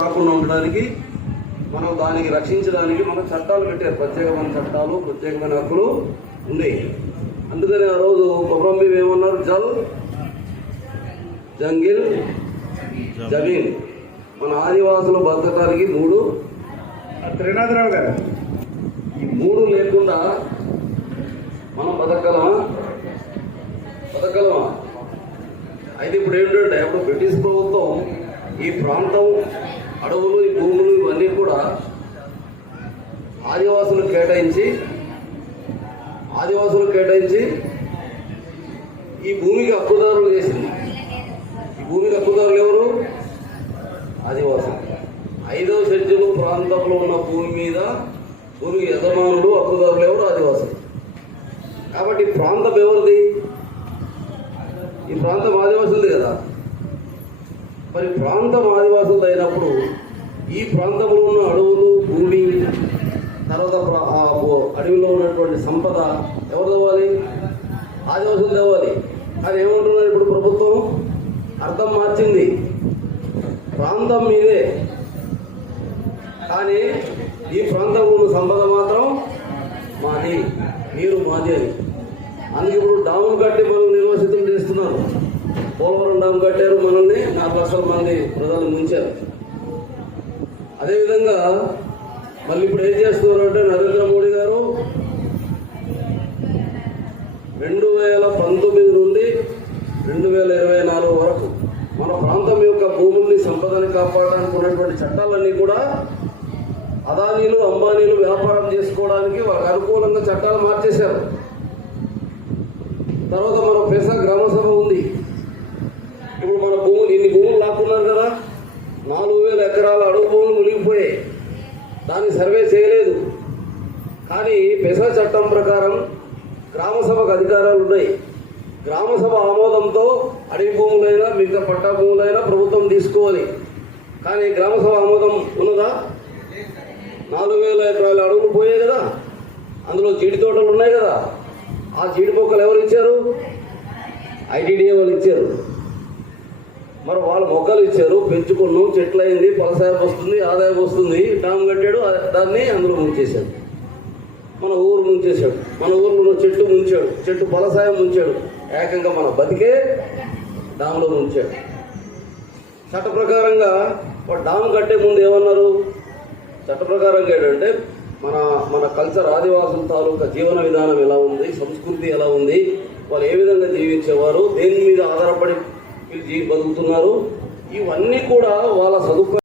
రాకుండా ఉండడానికి మనం దానికి రక్షించడానికి మనం చట్టాలు పెట్టారు. ప్రత్యేకమైన చట్టాలు, ప్రత్యేకమైన హక్కులు ఉంది. అందుకని ఆ రోజు కొమరం భీం ఏమన్నారు? జల్, జంగిల్, జమీన్. మన ఆదివాసులు బతకడానికి మూడు. త్రినాథరావు గారు, ఈ మూడు లేకుండా మనం బతకగలమా? అయితే ఇప్పుడు ఏంటంటే, అప్పుడు బ్రిటిష్ ప్రభుత్వం ఈ ప్రాంతం, అడవులు, ఈ భూములు ఇవన్నీ కూడా ఆదివాసులకు కేటాయించి ఈ భూమికి హక్కుదారులు చేసింది. ఈ భూమికి హక్కుదారులు ఎవరు? ఆదివాసులు. 5వ షెడ్యూల్ ప్రాంతంలో ఉన్న భూమి మీద భూమికి యజమానులు, హక్కుదారులు ఎవరు? ఆదివాసులు. కాబట్టి ఈ ప్రాంతం ఎవరిది? ఈ ప్రాంతం ఆదివాసులది కదా. మరి ప్రాంతం ఆదివాసులది అయినప్పుడు ఈ ప్రాంతంలో ఉన్న అడవులు, భూమి, తర్వాత అడవిలో ఉన్నటువంటి సంపద ఎవరు తవ్వాలి? ఆదివాసులు తవ్వాలి. అది ఏమంటున్నారు ఇప్పుడు ప్రభుత్వం? అర్థం మార్చింది. ప్రాంతం మీదే, కానీ ఈ ప్రాంతంలో ఉన్న సంపద మాత్రం మాది, మీరు మాది అని. అందుకే ఇప్పుడు డాములు కట్టి మనం నిర్వసితం చేస్తున్నారు. పోలవరం డాము కట్టారు, మనల్ని 4 లక్షల మంది ప్రజలు ముంచారు. అదేవిధంగా మళ్ళీ ఇప్పుడు ఏం చేస్తున్నారు అంటే, నరేంద్ర మోడీ గారు 2019 నుండి 2024 వరకు మన ప్రాంతం యొక్క భూముల్ని, సంపదని కాపాడడానికి ఉన్నటువంటి చట్టాలన్నీ కూడా అదానీలు, అంబానీలు వ్యాపారం చేసుకోవడానికి వాళ్ళకి అనుకూలంగా చట్టాలు మార్చేశారు. తర్వాత మన పెసా గ్రామ సభ ఉంది. ఇప్పుడు మన భూములు, ఇన్ని భూములు లాక్కున్నారు కదా, 4000 ఎకరాల అడవు భూములు మునిగిపోయాయి. దాన్ని సర్వే చేయలేదు. కానీ పెసా చట్టం ప్రకారం గ్రామ సభకు అధికారాలు ఉన్నాయి. గ్రామ సభ ఆమోదంతో అడవి భూములైనా, మిగతా పట్టా భూములైనా ప్రభుత్వం తీసుకోవాలి. కానీ గ్రామ సభ ఆమోదం ఉన్నదా? 4000 ఎకరాల అడవులు పోయాయి కదా, అందులో జీడి తోటలు ఉన్నాయి కదా. ఆ జీడి మొక్కలు ఎవరు ఇచ్చారు? ఐటీడీఏ వాళ్ళు ఇచ్చారు. మరి వాళ్ళు మొక్కలు ఇచ్చారు, పెంచుకున్నాం, చెట్లు అయింది, ఫలసాయం వస్తుంది, ఆదాయం వస్తుంది. డామ్ కట్టాడు, దాన్ని అందులో ముంచేశాడు. మన ఊరు ముంచేశాడు, మన ఊర్లో చెట్టు ముంచాడు, చెట్టు ఫలసాయం ముంచాడు. ఏకంగా మన బతికే డామ్లో ముంచాడు. చట్ట ప్రకారంగా డామ్ కట్టే ముందు ఏమన్నారు? చట్ట ప్రకారంగా ఏంటంటే, మన కల్చర్, ఆదివాసుల తాలూకా జీవన విధానం ఎలా ఉంది, సంస్కృతి ఎలా ఉంది, వాళ్ళు ఏ విధంగా జీవించేవారు, దేని మీద ఆధారపడి బతుకుతున్నారు, ఇవన్నీ కూడా వాళ్ళ సదుపాయం